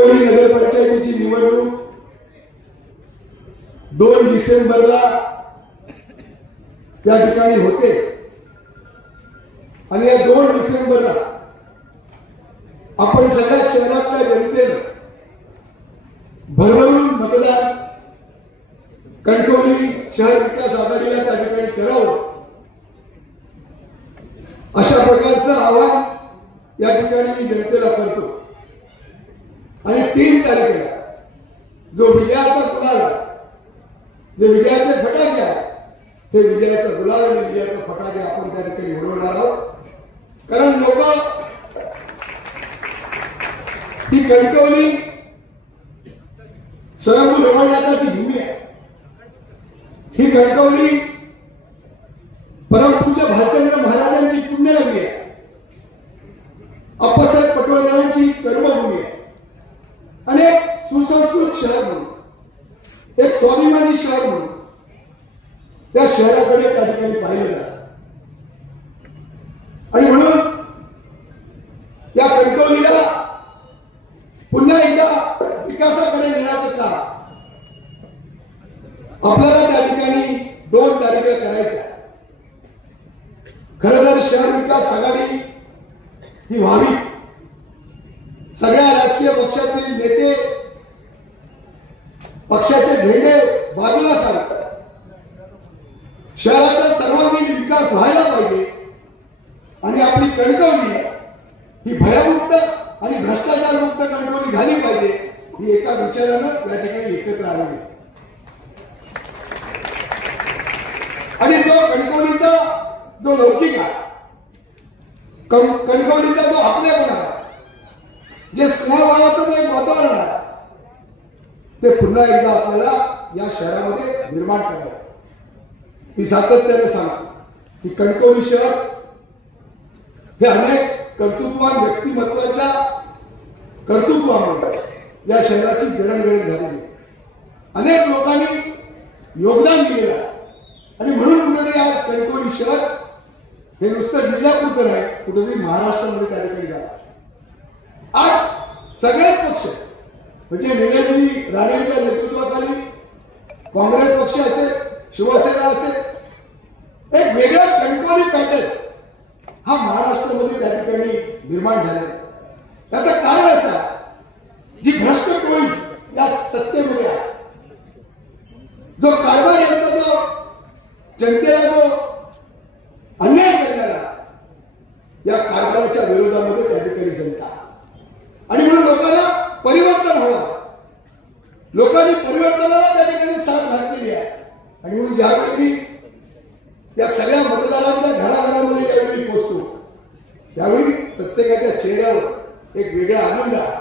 कणकवली नगरपंचायतीची निवडणूक 2 डिसेंबरला त्या ठिकाणी होते आणि या 2 डिसेंबरला आपण सगळ्या शहरातल्या जनतेनं भरभरून मतदान कणकवली शहर विकास आघाडीला त्या ठिकाणी करावं अशा प्रकारचं आवाहन या ठिकाणी मी जनतेला करतो। आणि 3 तारखेला जो विजयाचा गुलाल जे विजयाचे फटाके आहेत ते विजयाचा गुलाल आणि विजयाचे फटाके आपण त्या ठिकाणी उडवणार आहोत। कारण लोक ही कणकवली स्वयंभू रमणनाथाची भूमी आहे। ही कणकवली परमपूज्य भालचंद्र महाराजांची पुण्यभूमी आहे। अप्पासाहेब पटवर्धनांची कर्मभूमी आहे आणि एक सुसंस्कृत शहर म्हणून एक स्वाभिमानी शहर म्हणून त्या शहराकडे त्या ठिकाणी पाहिलं जातं आणि म्हणून या कणकवलीला पुन्हा एकदा विकासाकडे नेण्याचं काम आपल्याला त्या ठिकाणी 2 तारखेला करायचं आहे। खरं तर शहर विकास आघाडी ही व्हावी, सगळ्या राजकीय पक्षातील नेते पक्षाचे झेंडे बाजूला सारतात, शहराचा सर्वांगीण विकास व्हायला पाहिजे आणि आपली कणकवली ही भयमुक्त आणि भ्रष्टाचार मुक्त कणकवली झाली पाहिजे ही एका विचारानं या ठिकाणी एकत्र आली आणि जो कणकवलीचा जो लौकिक आहे, कणकवलीचा जो आपलेपणा आहे, जे स्नेहभावाचं जो एक वातावरण आहे ते पुन्हा एकदा आपल्याला या शहरामध्ये निर्माण करायचं। मी सातत्याने सांगतो की कणकवली शहर हे अनेक कर्तृत्ववान व्यक्तिमत्वाच्या कर्तृत्वामुळे या शहराची जडणघडण झालेली आहे। अनेक लोकांनी योगदान दिलेलं आहे आणि म्हणून कुठेतरी आज कणकवली शहर हे नुसतं जिल्ह्यापुरतं नाही, कुठेतरी महाराष्ट्रामध्ये त्या ठिकाणी जात। आज सगळेच पक्ष म्हणजे निलेशजी राणेंच्या नेतृत्वाखाली काँग्रेस पक्ष असेल, शिवसेना असेल, एक वेगळा कणकवली पॅटर्न हा महाराष्ट्रामध्ये त्या ठिकाणी निर्माण झाला। त्याचं कारण असं जी भ्रष्ट टोळी या सत्तेमध्ये आहे, जो कारभार यांचा जो जनतेला जो अन्याय करणारा या कारभाराच्या विरोधामध्ये त्या ठिकाणी जनता आणि म्हणून लोकांना परिवर्तन हवं, लोकांनी परिवर्तनाला त्या ठिकाणी साथ घातलेली आहे आणि म्हणून ज्यावेळी या सगळ्या मतदारांच्या घराघरामध्ये ज्यावेळी पोहोचतो त्यावेळी प्रत्येकाच्या चेहऱ्यावर एक वेगळा आनंद आहे।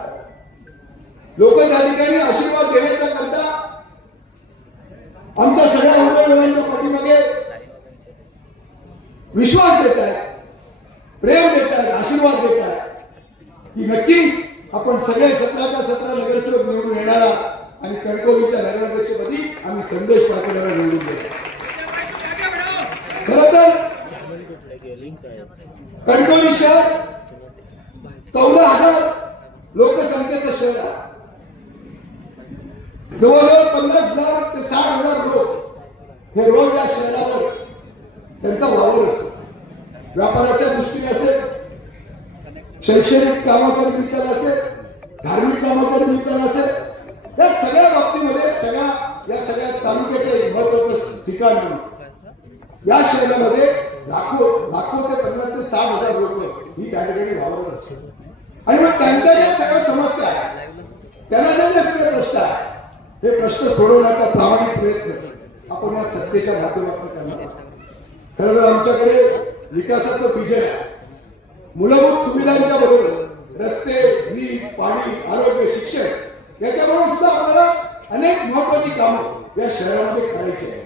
लोक त्या ठिकाणी आशीर्वाद देण्याचा करता आमच्या सगळ्या उमेदवारांच्या पाठीमागे विश्वास देत आहे, प्रेम देत आहे, आशीर्वाद देत आहे की नक्की आपण सगळे 17 नगरसेवक निवडून येणारा आणि कणकवलीच्या नगराध्यक्षपदी आम्ही संदेश पाठवणारा निवडून देतो। खरं तर कणकवली शहर 14,000 लोकसंख्येचं शहर आहे। जवळजवळ 50,000 ते 60,000 लोक हे रोज या शहरावर त्यांचा वावर असतो। व्यापाराच्या दृष्टीने असेल, शैक्षणिक कामाच्या निमित्तानं असेल, धार्मिक कामाच्या निमित्तानं असेल, या सगळ्या बाबतीमध्ये या सगळ्या तालुक्याचं एक महत्वाचं ठिकाण म्हणून या शहरामध्ये लाखो ते 50,000 ते 60,000 लोक ही त्या ठिकाणी वावरत असतात आणि मग त्यांच्या ज्या सगळ्या समस्या आहेत, त्यांना जे सगळे प्रश्न आहेत, हे प्रश्न सोडवण्याचा प्रामाणिक प्रयत्न आपण या सत्तेच्या माध्यमातून करणार आहोत। खरं तर आमच्याकडे विकासाचं विजन आहे। मूलभूत सुविधांच्या बरोबर रस्ते, वीज, पाणी, आरोग्य, शिक्षण याच्याबरोबर सुद्धा आपल्याला अनेक महत्वाची कामं या शहरामध्ये करायची आहे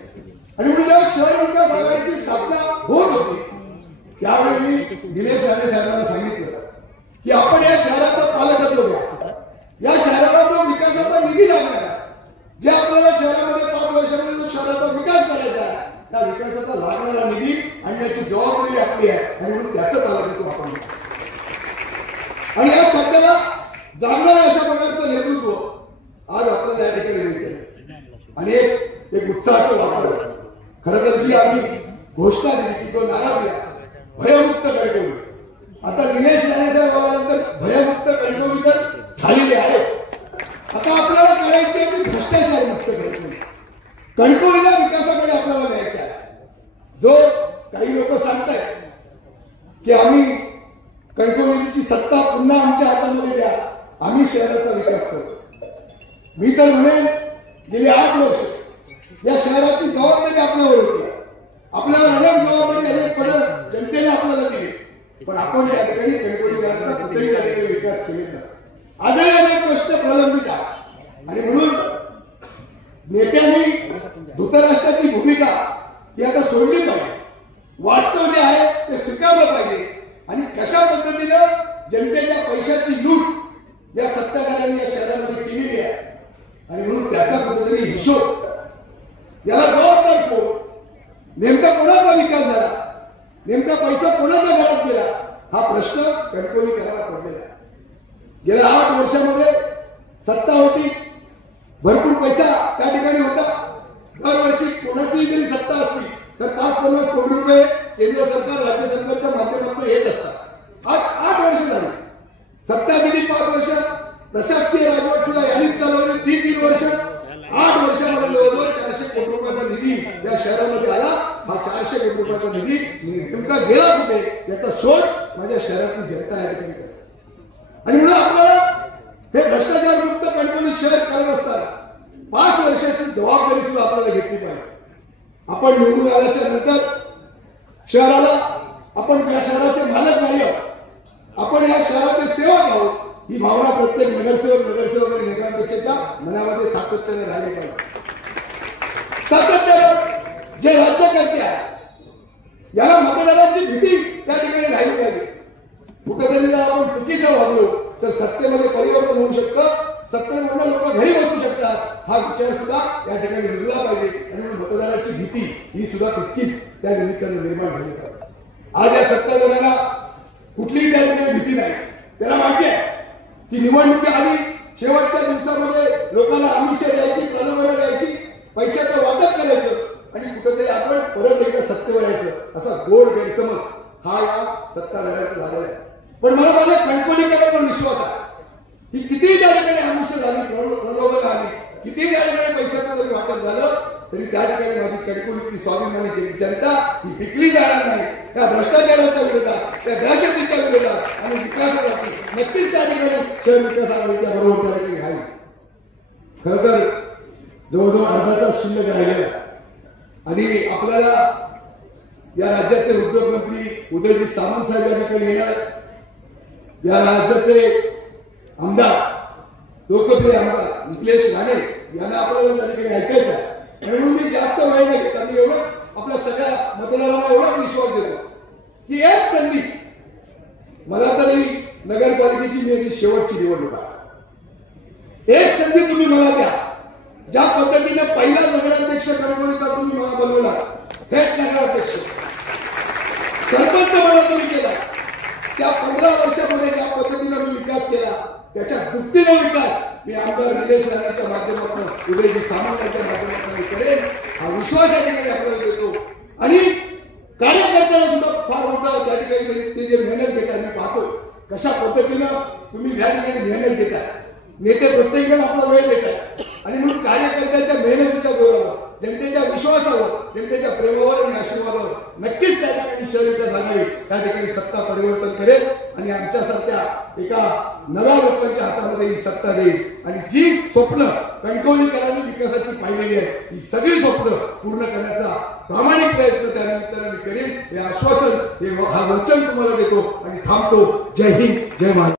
आणि म्हणून जेव्हा शहर विकास आघाडीची स्थापना होत होती त्यावेळी मी निलेश राणे साहेबांना सांगितलं की आपण या शहराचं पालकत्व घ्या, या शहराला जो विकासाचा निधी लागणार आहे, जे आपल्याला शहरामध्ये 5 वर्षामध्ये जो शहराचा विकास करायचा आहे त्या विकासाचा लागणारा निधी आणण्याची जबाबदारी आपली आहे आणि म्हणून त्याचं पालकत्व आपण आणि या शब्दाला जाणणाऱ्या अशा प्रकारचं नेतृत्व त्या ठिकाणी मिळते आणि एक उत्साहाचं वातावरण. खरं तर जी आम्ही घोषणा दिली की जो नारा दिला भयमुक्त कणकवली, आता दिनेश राणेसाहेब आल्यानंतर भयमुक्त कणकवली तर झालेली आहे. आता आपल्याला करायची आहे की भ्रष्टाचार मुक्त कणकवली, कणकवलीला विकासाकडे आपल्याला न्यायचा आहे. जो काही लोक सांगतायत की आम्ही कणकवलीची सत्ता पुन्हा आमच्या हातामध्ये द्या, आम्ही शहराचा विकास करतो. मी तर म्हणेन गेली 8 वर्ष या शहराची जबाबदारी आपल्यावर होती. आपल्याला अनेक जबाबदारी अनेक पद जनतेने आपल्याला दिली, पण आपण त्या ठिकाणी कणकवलीला कुठेही त्या ठिकाणी विकास केले नाही. आजही अनेक प्रश्न प्रलंबित आहेत आणि म्हणून नेत्यांनी धृतराष्ट्राची भूमिका ही आता सोडली पाहिजे. वास्तव जे आहे ते स्वीकारलं पाहिजे आणि कशा पद्धतीनं जनतेच्या पैशाची लूट या सत्ताधाऱ्यांनी या शहरामध्ये केलेली आहे आणि म्हणून त्याचा कुठेतरी हिशोब, याला जबाबदार कोण, नेमका कोणाचा विकास झाला, नेमका पैसा कोणाच्या घरात गेला, हा प्रश्न कणकवलीकरांना पडलेला आहे. गेल्या 8 वर्षामध्ये सत्ता होती, भरपूर पैसा त्या ठिकाणी होता. दरवर्षी कोणाचीही जरी सत्ता असली तर 5-50 कोटी रुपये केंद्र सरकार राज्य सरकारच्या माध्यमातून येत असतात. आज 8 वर्ष झाली सत्ता गेली, 5 वर्ष प्रशासकीय राजवट सुद्धा यांनीच चालवली, 3 वर्ष. 8 वर्षामध्ये जवळजवळ 400 कोटी रुपयाचा निधी या शहरामध्ये आला. हा 400 कोटी रुपयाचा निधी नेमका गेला कुठे याचा शोध माझ्या शहरातली जनता या ठिकाणी करते. आणि म्हणून आपल्याला हे भ्रष्टाचार मुक्त कणकवली शहर करत असताना 5 वर्षाची जबाबदारी सुद्धा आपल्याला घेतली पाहिजे. आपण निवडून आल्याच्या नंतर शहराला आपण या शहराचे मालक नाही आहोत, आपण या शहराचे सेवक आहोत, ही भावना प्रत्येक नगरसेवक आणि नगराध्यक्षाच्या मनामध्ये सातत्याने राहिली पाहिजे. सातत्याने जे राज्यकर्ते आहेत याला मतदारांची भीती त्या ठिकाणी राहिली पाहिजे. कुठेतरी जर आपण चुकीचं वागलो तर सत्तेमध्ये परिवर्तन होऊ शकतं, सत्तेमधून लोक घरी बसू शकतात, हा विचार सुद्धा या ठिकाणी रुजला पाहिजे. आणि मतदाराची भीती ही सुद्धा तितकीच त्या निमित्ताने निर्माण झाली पाहिजे. आज या सत्ताधाऱ्यांना कुठलीही त्या ठिकाणी भीती नाही. त्याला माहिती आहे की निवडणुकी आली, शेवटच्या दिवसामध्ये लोकांना आमिष द्यायची, प्रलोभनं द्यायची, पैशाचं वाटप करायचं आणि कुठेतरी आपण परत एकदा सत्तेवर यायचं, असा गोड गैरसमज हा या सत्ताधाऱ्यांचा झालेला आहे. पण मला माझ्या कणकवलीकरांवर विश्वास आहे की कितीही त्या ठिकाणी आमिष झाली, प्रलोभनं आली, कितीही त्या ठिकाणी पैशाचं जरी वाटप झालं तरी त्या ठिकाणी माझी कणकवलीची स्वाभिमानी जनता ही पिकली जाणार नाही. त्या भ्रष्टाचाराच्या विरोधात, त्या दहशतीच्या विरोधात आणि विकासासाठी नक्कीच त्या ठिकाणी शहर विकास आघाडीच्या बरोबर त्या ठिकाणी राहील. खरं तर जवळजवळ अर्धा तास शिल्लक राहिलेला आणि आपल्याला या राज्याचे उद्योगमंत्री उदयजी सामंत साहेब या ठिकाणी येणार. या राज्याचे आमदार, लोकप्रिय आमदार निलेश राणे यांना आपल्याला त्या ठिकाणी ऐकायचं आहे. म्हणून मी जास्त वेळ नाही घेत. मी एवढंच आपल्या सगळ्या मतदारांना एवढाच विश्वास देतो की एक संधी, मला तरी नगरपालिकेची मी शेवटची निवडणूक आहे, एक संधी तुम्ही मला द्या. ज्या पद्धतीने पहिला नगराध्यक्ष कणकवलीचा तुम्ही मला बनवला, थेट नगराध्यक्ष, सरपंच मला तुम्ही केला, त्या 15 वर्षामध्ये ज्या पद्धतीने मी विकास केला त्याच्या दुपटीने विकास मी आमदार निलेश राणेच्या माध्यमातून, उदयजी सामंतांच्या माध्यमातून करेन, हा विश्वास या ठिकाणी आपल्याला देतो. आणि कार्यकर्त्यांना सुद्धा फार मोठा त्या ठिकाणी ते जे मेहनत घेतात मी पाहतो कशा पद्धतीनं तुम्ही या ठिकाणी मेहनत घेताय. नेते प्रत्येकाला आपला वेळ देतात आणि म्हणून कार्यकर्त्याच्या मेहनतीच्या जोरावर, जनतेच्या विश्वासावर, जनतेच्या प्रेमावर आणि आशीर्वादावर नक्कीच त्या ठिकाणी शहर विकास आघाडी त्या ठिकाणी सत्ता परिवर्तन करेल आणि आमच्यासारख्या एका नव्या लोकांच्या हातामध्ये ही सत्ता देईल. आणि जी स्वप्न कणकवलीकरांनी विकासाची पाहिलेली आहे ही सगळी स्वप्न पूर्ण करण्याचा प्रामाणिक प्रयत्न त्या निमित्ताने मी करेन, हे आश्वासन, हे हा वचन तुम्हाला देतो आणि थांबतो. जय हिंद, जय महाराष्ट्र.